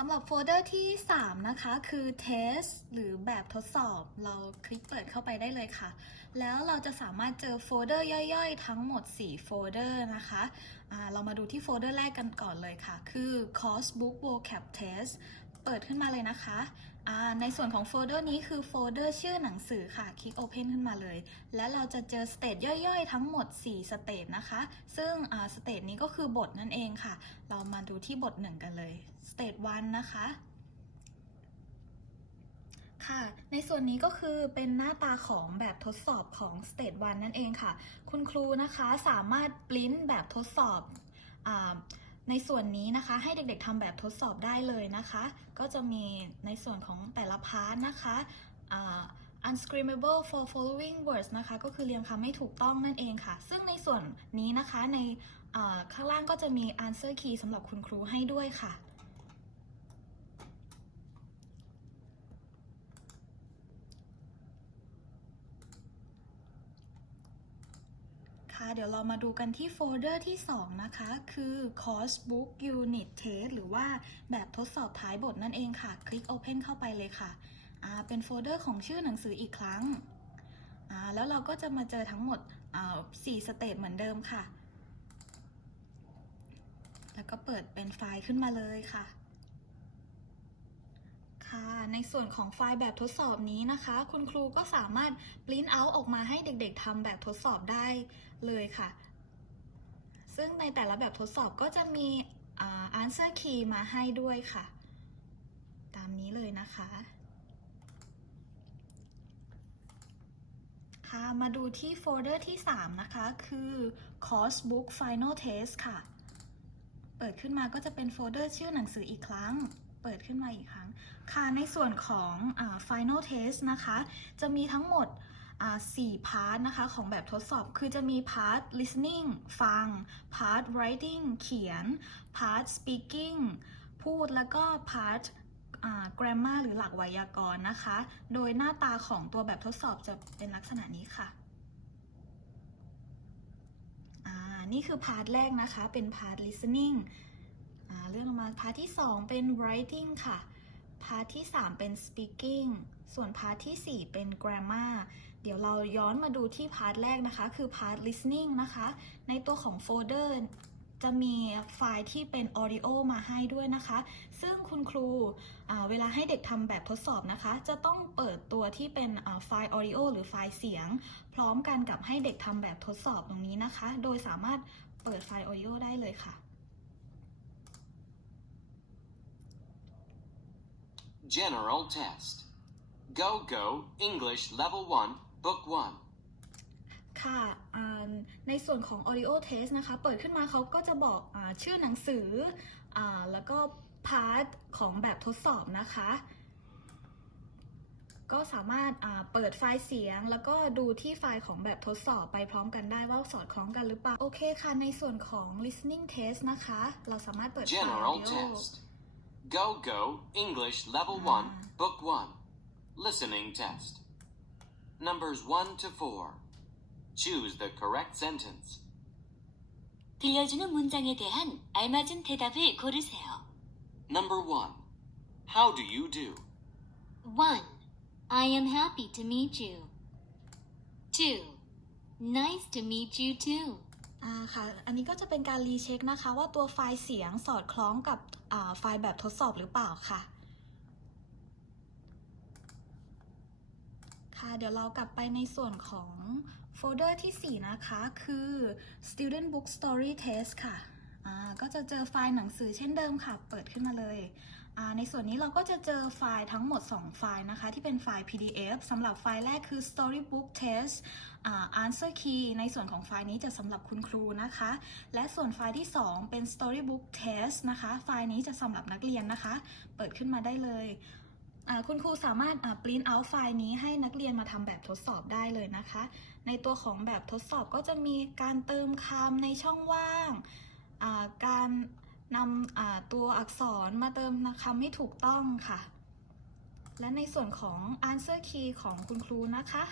สำหรับโฟลเดอร์ที่ 3 นะคะ คือ test หรือแบบทดสอบ เราคลิกเปิดเข้าไปได้เลยค่ะ แล้วเราจะสามารถเจอโฟลเดอร์ย่อยๆ ทั้งหมด 4 โฟลเดอร์นะคะะเรามาดูที่โฟลเดอร์แรกกันก่อนเลยค่ะ คือ course book vocab test เปิดขึ้นมาเลยนะคะ ในส่วนของโฟลเดอร์นี้คือโฟลเดอร์ชื่อหนังสือค่ะ คลิก Open ขึ้นมาเลย และเราจะเจอสเตจย่อยๆ ทั้งหมด 4 สเตจนะคะ ซึ่งสเตจนี้ก็คือบทนั่นเองค่ะ เรามาดูที่บท 1 กันเลยสเตจ1นะคะค่ะ ในส่วนนี้ก็คือเป็นหน้าตาของแบบทดสอบของ Stage 1 นั่นเองค่ะ คุณครูนะคะสามารถปริ้นแบบทดสอบอ ในส่วนนี้นะคะให้เด็กๆทำแบบทดสอบได้เลยนะคะ ก็จะมีในส่วนของแต่ละพาร์ทนะคะ unscreamable for following words นะคะ ก็คือเรียงคำไม่ถูกต้องนั่นเองค่ะ ซึ่งในส่วนนี้นะคะในข้างล่างก็จะมี answer key สำหรับคุณครูให้ด้วยค่ะ เดี๋ยวเรามาดูกันที่โฟลเดอร์ที่ 2 นะคะ คือ course book unit test หรือว่าแบบทดสอบท้ายบทนั่นเองค่ะ คลิก open เข้าไปเลยค่ะอ่าเป็นโฟลเดอร์ของชื่อหนังสืออีกครั้งอ่าแล้วเราก็จะมาเจอทั้งหมดอ่า4สเตจเหมือนเดิมค่ะ แล้วก็เปิดเป็นไฟล์ขึ้นมาเลยค่ะ ค่ะ ในส่วนของไฟล์แบบทดสอบนี้นะคะ คุณครูก็สามารถปริ้นเอาออกมาให้เด็กๆทำแบบทดสอบได้เลยค่ะ ซึ่งในแต่ละแบบทดสอบก็จะมีอ่า answer key มาให้ด้วยค่ะ ตามนี้เลยนะคะค่ะมาดูที่โฟลเดอร์ที่ 3 นะคะ คือ course book final test ค่ะ เปิดขึ้นมาก็จะเป็นโฟลเดอร์ชื่อหนังสืออีกครั้ง เปิดขึ้นมาอีกครั้ง ค่ะในส่วนของอ final test นะคะ จะมีทั้งหมดสี่พาร์ทนะคะของแบบทดสอบคือจะมีพาร์ท listening ฟังพาร์ท writing เขียนพาร์ท speaking พูดแล้วก็พาร์ท grammar หรือหลักไวยากรณ์นะคะ โดยหน้าตาของตัวแบบทดสอบจะเป็นลักษณะนี้ค่ะ นี่คือพาร์ทแรกนะคะ เป็นพาร์ท listening เลื่องมาพาร์ทที่ 2 เป็น writing ค่ะ พาร์ทที่ 3 เป็น speaking ส่วนพาร์ทที่ 4 เป็น grammar เดี๋ยวเราย้อนมาดูที่พาร์ทแรกนะคะ คือพาร์ท listening นะคะ ในตัวของโฟลเดอร์จะมีไฟล์ที่เป็น audio มาให้ด้วยนะคะ ซึ่งคุณครูเวลาให้เด็กทำแบบทดสอบนะคะ จะต้องเปิดตัวที่เป็นไฟล์ audio หรือไฟล์เสียง พร้อมกันกับให้เด็กทำแบบทดสอบตรงนี้นะคะ โดยสามารถเปิดไฟล์ audio ได้เลยค่ะ General Test. Go Go English Level 1, Book 1. ค่ะอ่าในส่วนของ audio test นะคะ เปิดขึ้นมาเขาก็จะบอกอาชื่อหนังสืออาแล้วก็พาร์ทของแบบทดสอบนะคะ ก็สามารถอ่าเปิดไฟล์เสียง แล้วก็ดูที่ไฟล์ของแบบทดสอบไปพร้อมกันได้ว่าสอดคล้องกันหรือเปล่า โอเคค่ะ ในส่วนของ listening test นะคะ เราสามารถเปิดไฟล์ General audio Test. Go Go English Level 1, Book 1. Listening Test. Numbers 1 to 4. Choose the correct sentence. 들려주는 문장에 대한 알맞은 대답을 고르세요. Number 1. How do you do? 1. I am happy to meet you. 2. Nice to meet you too. อ่าค่ะ อันนี้ก็จะเป็นการรีเช็คนะคะ ว่าตัวไฟล์เสียงสอดคล้องกับอ่าไฟล์แบบทดสอบหรือเปล่าค่ะ ค่ะ เดี๋ยวเรากลับไปในส่วนของโฟลเดอร์ที่ 4 นะคะ คือ student book story test ค่ะ ก็จะเจอไฟล์หนังสือเช่นเดิมค่ะ เปิดขึ้นมาเลย ในส่วนนี้เราก็จะเจอไฟล์ทั้งหมด 2 ไฟล์นะคะ ที่เป็นไฟล์ PDF สำหรับไฟล์แรกคือ storybook test answer key ในส่วนของไฟล์นี้จะสำหรับคุณครูนะคะ และส่วนไฟล์ที่ 2 เป็น storybook test นะคะ ไฟล์นี้จะสำหรับนักเรียนนะคะ เปิดขึ้นมาได้เลยคุณครูสามารถอ่า print out ไฟล์นี้ให้นักเรียนมาทำแบบทดสอบได้เลยนะคะ ในตัวของแบบทดสอบก็จะมีการเติมคำในช่องว่าง การนำตัวอักษรมาเติมคำให้ถูกต้องค่ะ และในส่วนของ answer key ของคุณครูนะคะ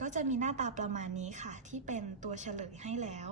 ก็จะมีหน้าตาประมาณนี้ค่ะ ที่เป็นตัวเฉลยให้แล้ว